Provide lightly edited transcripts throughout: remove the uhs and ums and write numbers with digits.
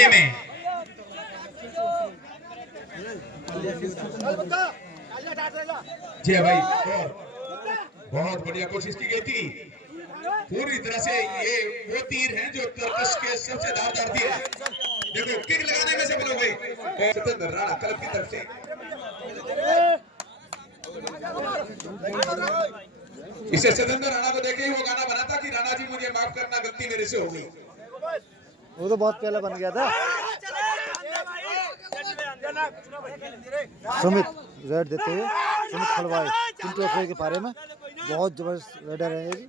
मुकाबले में। जी भाई, और बहुत बढ़िया कोशिश की गई थी। पूरी तरह से ये वो तीर हैं जो तरकश के सबसे धारदार तीर है। देखो किक लगाने में सफल हो गई सत्येंद्र राणा क्लब की तरफ से। इसे सत्येंद्र राणा को देखे ही वो गाना बना था कि राणा जी मुझे माफ करना, गलती मेरे से हो गई। वो तो बहुत पहले बन गया था। सुमित रेड देते हुए, सुमित खलवाई टीम ट्रॉफी के बारे में बहुत जबरदस्त रेडर है जी।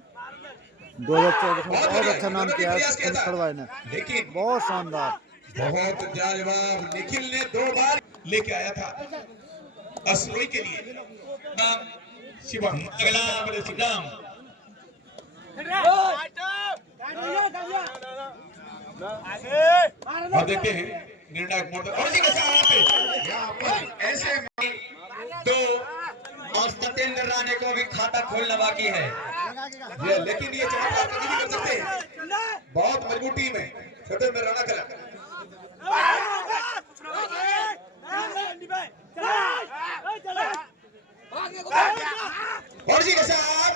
2014 में बहुत अच्छा नाम किया है सुमित खलवाई ने, लेकिन बहुत शानदार, बहुत लाजवाब। निखिल ने 2 बार लेके आया था असरोई के लिए। शिवम अगला नंबर शिवम, अब देखते हैं निर्णायक मोड़ और जी के साथ यहाँ पर ऐसे तो और सत्येंद्र राणे को भी खाता खोलना बाकी है। लेकिन ये चमत्कार कभी भी कर सकते हैं। बहुत मजबूत टीम है सत्येंद्र राणा क्लब। और जी के साथ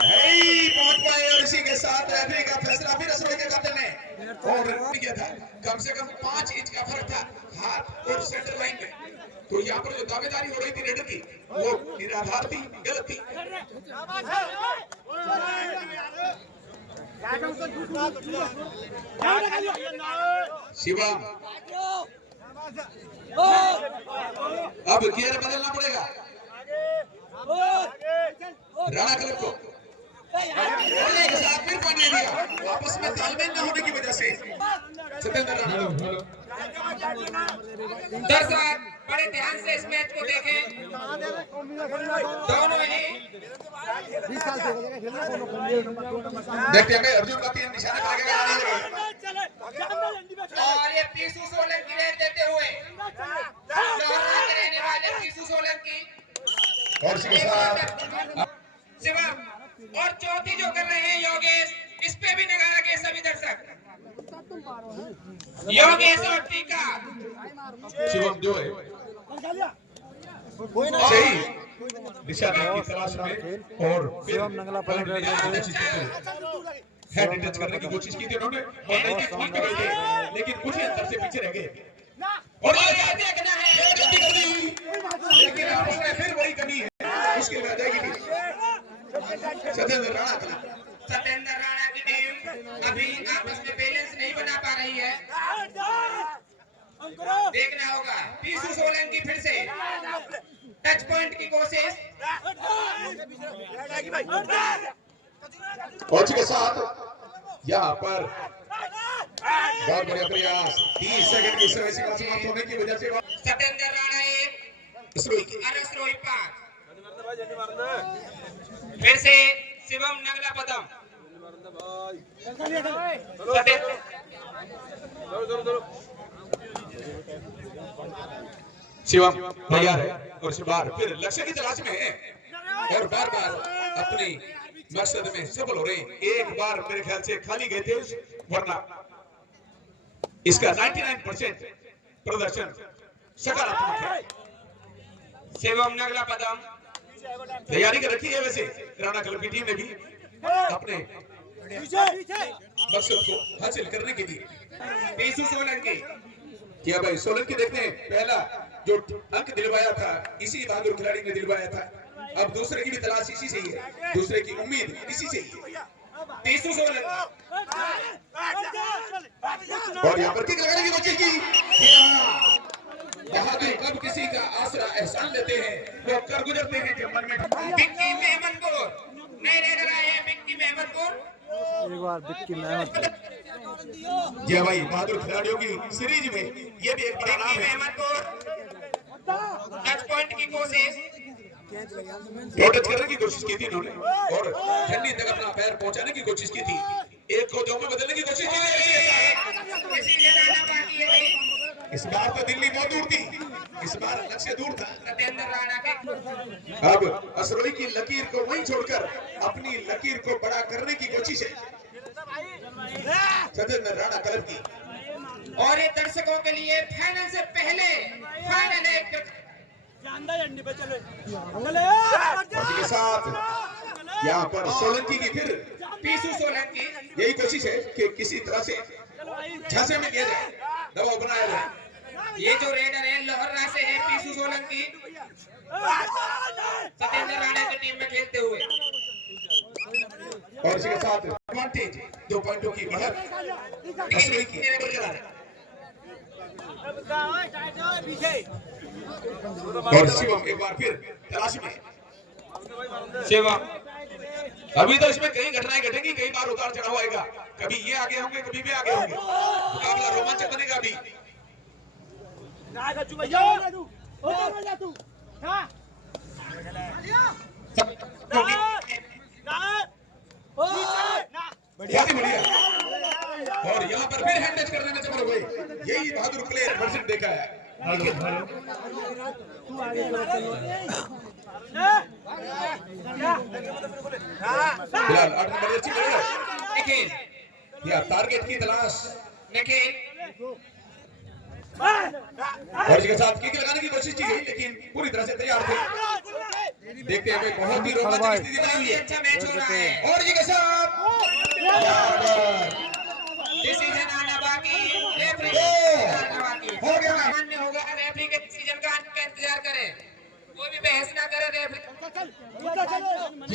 नहीं पहुंच पाए और इसी के साथ रेफरी का फैसला फिर असरोई के खाते में और किया था। कम से कम 5 इंच का फर्क था हाथ और सेंटर लाइन में। तो यहाँ पर जो दावेदारी हो रही थी रेडर की वो निराधार थी, गलत थी। शिवम अब गियर बदलना पड़ेगा राणा क्लब को। के साथ फिर पानी दिया, आपस में तालमेल न होने की वजह से सत्येंद्र राणा। दर्शक बड़े ध्यान से इस मैच को देखें। दोनों ही देखते हैं अर्जुन का 3 निशाना लगेगा और ये पीसू सोलंकी रेड देते हुए रहने वाले पीसू सोलंकी और शिवम और चौथी जो कर रहे हैं योगेश, इस पे भी नगारा के सभी दर्शक। योगेश और टीका शिवम जो है सही निशाने की तलाश में और शिवम नंगला पर हेड टच करने की कोशिश की थी उन्होंने लेकिन कुछ ही अंतर से पीछे रह गए। और ये देखना है लेकिन उसमें फिर वही कमी है, मुश्किल में आ जाएगी। सत्येंद्र राणा की टीम अभी आपस में बैलेंस नहीं बना पा रही है। देखना होगा पीसू सोलंकी फिर से टच पॉइंट की कोशिश कोच के साथ यहाँ पर बहुत बढ़िया प्रयास। 30 सेकंड की समय सीमा समाप्त होने की वजह से सत्येंद्र राणा असरोई पाक फिर से शिवम नगला पदम शिवम तैयार है और इस बार फिर लक्ष्य की तलाश में है और बार बार अपनी मकसद में सफल हो रहे हैं। एक बार मेरे ख्याल से खाली गए थे वरना इसका 99% प्रदर्शन सकारात्मक है। शिवम नगला पदम तैयारी कर रखी है वैसे राणा क्लब की टीम ने भी अपने मकसद को हासिल करने के लिए। पीसू सोलंकी किया भाई सोलंकी देखते हैं पहला जो अंक दिलवाया था इसी बहादुर खिलाड़ी ने दिलवाया था। अब दूसरे की भी तलाश इसी से ही है, दूसरे की उम्मीद इसी से ही है। पीसू सोलंकी और यहाँ पर किक लगाने की कोशिश की। यहाँ भी कब किसी का आसरा एहसान लेते हैं वो कर गुजरते हैं जब मन में। बिक्की मेहमदपुर नए रेडर आए हैं। बिक्की मेहमदपुर एक बार बिक्की मेहमदपुर जी भाई बहादुर खिलाड़ियों की सीरीज में ये भी एक बड़ा नाम है। मेहमदपुर टच पॉइंट की कोशिश टच करने की कोशिश की थी इन्होंने और ठंडी तक अपना पैर पहुंचाने की कोशिश की थी। एक को 2 में बदलने की कोशिश की थी। इस बार तो दिल्ली बहुत दूर थी, इस बार लक्ष्य दूर था। सत्येंद्र राणा के अब असरोई की लकीर को वहीं छोड़कर अपनी लकीर को बड़ा करने की कोशिश है सत्येंद्र राणा क्लब की। और ये दर्शकों के लिए फाइनल से पहले फाइनल एक के साथ यहाँ पर सोलंकी की फिर पीसू सोलंकी। यही कोशिश है कि किसी तरह से झांसे में लिया जाए, दबाव बनाया जाए। ये जो रेडर है लोहरा से है पीसू सोलंकी, सत्येंद्र राणा की टीम में खेलते हुए। और इसके साथ एडवांटेज 2 पॉइंटों की बढ़त असली की बरकरार है। और शिवम एक बार फिर तलाश में। शिवम अभी तो इसमें कई घटनाएं घटेंगी, कई बार उतार चढ़ाव आएगा, कभी ये आगे होंगे, कभी भी आगे होंगे, मुकाबला रोमांचक बनेगा। अभी बहुत ही बढ़िया। और यहाँ पर फिर हैंड टच करने में सफल हुए, यही बहादुर प्लेयर वर्षन देखा है। फिलहाल 8 नंबर अच्छी निखिल टारगेट की तलाश। निखिल और इसके साथ किक लगाने की कोशिश की गई, लेकिन पूरी तरह से तैयार थे। देखते हैं बहुत ही रोमांचक स्थिति बनी हुई है। अच्छा मैच हो रहा है और जी के साथ डिसीजन आना बाकी, रेफरी हो गया। मान्य होगा, रेफरी के डिसीजन का इंतजार करें, कोई भी बहस ना करे। रेफरी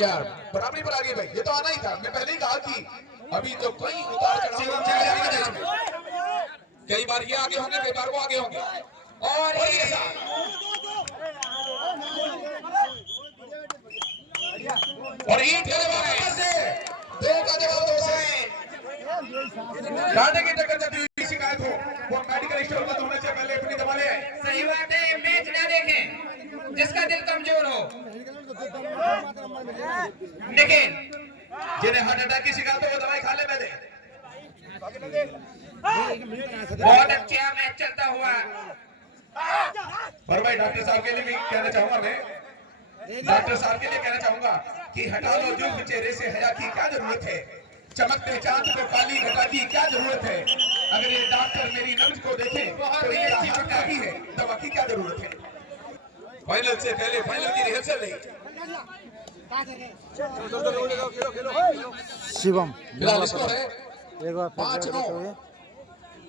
यार बराबरी पर आ गई भाई, ये तो आना ही था। मैं पहले ही कहा कि अभी तो कई उतार चढ़ाव, कई बार ये आगे होंगे, कई बार वो आगे होंगे। और ये और ईंट के जवाब से 2 का जवाब 2 से की टक्कर जब हुई शिकायत हो, वो मेडिकल स्टोर बंद होने से पहले अपनी दवा ले आए। सही बात है, मैच ना देखें जिसका दिल कमजोर हो। निखिल जिन्हें हार्ट अटैक की शिकायत हो वो दवाई खा ले पहले। बहुत अच्छा मैच चलता हुआ। पर भाई डॉक्टर साहब के लिए भी कहना चाहूंगा, मैं डॉक्टर साहब के लिए कहना चाहूंगा कि हटा लो जुल्म चेहरे से हया की क्या जरूरत है, चमकते चांद को काली घटा की क्या जरूरत है। अगर ये डॉक्टर मेरी नब्ज को देखे तो ये काफी है, दवा की क्या जरूरत है। फाइनल से पहले फाइनल की रिहर्सल नहीं। शिवम फिलहाल स्कोर है एक बार 5-9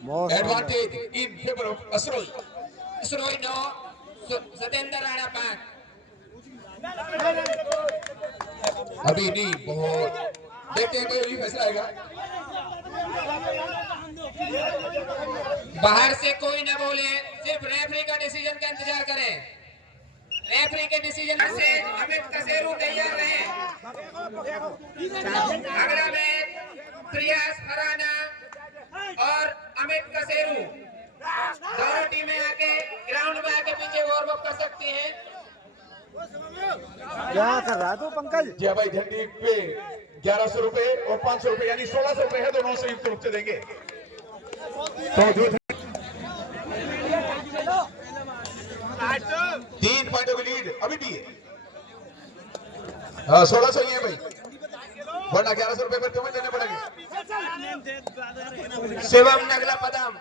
बहुत एडवांटेज इन फेवर ऑफ असरोई। इसरोई 9, सत्येंद्र राणा 5। अभी नहीं, बहुत देखते हैं कोई फैसला आएगा। बाहर से कोई न बोले, सिर्फ रेफरी का डिसीजन का इंतजार करें। रेफरी के डिसीजन से अमित कसेरू तैयार रहे। अगला मैच प्रियास फराना और अमित कसेरू दोनों टीमें आके ग्राउंड में आके पीछे वार्म अप कर सकती हैं। क्या कर रहा है तू पंकज? जी भाई, झंडी पे 1100 रुपए और 500 रुपए यानी 1600 रुपए है, दोनों संयुक्त रूप से देंगे। तो जो 3 पॉइंटों की लीड अभी भी है। 1600 ही है भाई, वरना 1100 रुपए फिर तुम्हें देने पड़ेंगे। शिवम नगला पदम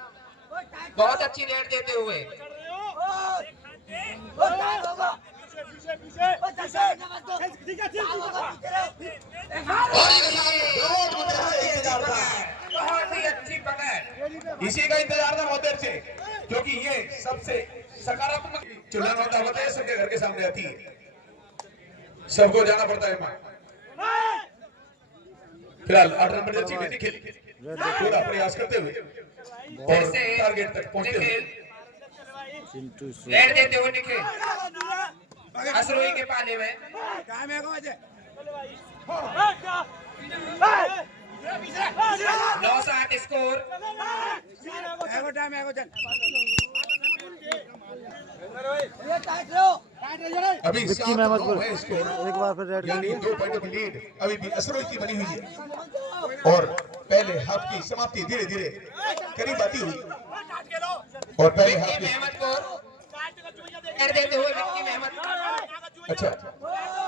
बहुत अच्छी रेट देते हुए। बहुत ही अच्छी पकड़, इसी का इंतजार था बहुत देर से, क्योंकि ये सबसे सकारात्मक चुनाव होता है, सबके घर के सामने आती है, सबको जाना पड़ता है। फिलहाल 8 नंबर जर्सी में निखिल पूरा प्रयास करते हुए और टारगेट तक पहुंचते हुए रेड देते हुए निखिल असरोई के पाले में। 9-7 स्कोर। अभी विक्की महमदपुर एक बार फिर रेड यानी 2 पॉइंटों की लीड अभी भी असरोई की बनी हुई है। और पहले हाफ की समाप्ति धीरे धीरे करीब आती हुई और पहले हाफ की महमदपुर रेड देते हुए विक्की महमद। अच्छा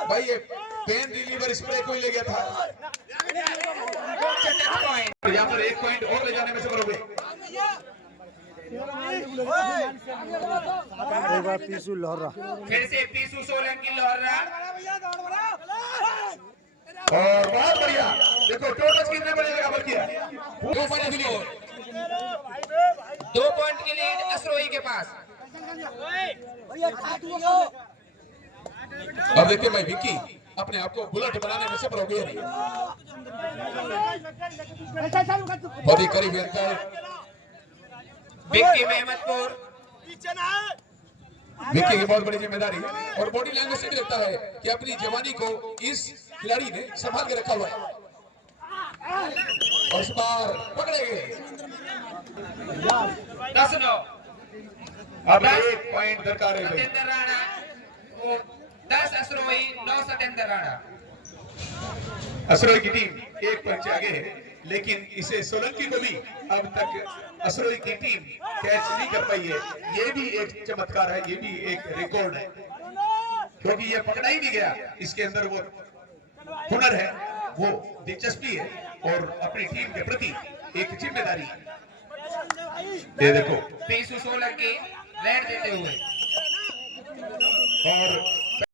भाई, ये पेन रिलीवर स्प्रे कोई ले गया था, यहाँ पर 1 पॉइंट और ले जाने में सफल हो गए। एक बार पीसू लोहरा। फिर से पीसू सोलंकी लोहरा। और बहुत बढ़िया, देखो टोटल कितने बड़े जगह पर किया, 2 पॉइंट की लीड, 2 पॉइंट की लीड असरोही के पास। अब देखते भाई विक्की अपने आप को बुलेट बनाने में सफल हो गया है। बहुत ही करीब अंतर, विक्की मेहमदपुर। विक्की की बहुत बड़ी जिम्मेदारी है और बॉडी लैंग्वेज से भी लगता है कि अपनी जवानी को इस खिलाड़ी ने संभाल के रखा हुआ है। और इस बार पकड़े गए 10-9। अब 1 पॉइंट दरकार है भाई। सत्येंद्र राणा 10 असरोही 9 सत्येंद्र राणा। असरोही की टीम 1 पॉइंट से आगे है, लेकिन इसे सोलंकी को भी अब तक असरोही की टीम कैच नहीं कर पाई है। ये भी एक चमत्कार है, ये भी एक रिकॉर्ड है, क्योंकि ये पकड़ा ही नहीं गया। इसके अंदर वो हुनर है, वो दिलचस्पी है और अपनी टीम के प्रति एक जिम्मेदारी है। ये देखो पीसू सोलंकी रेड देते हुए। और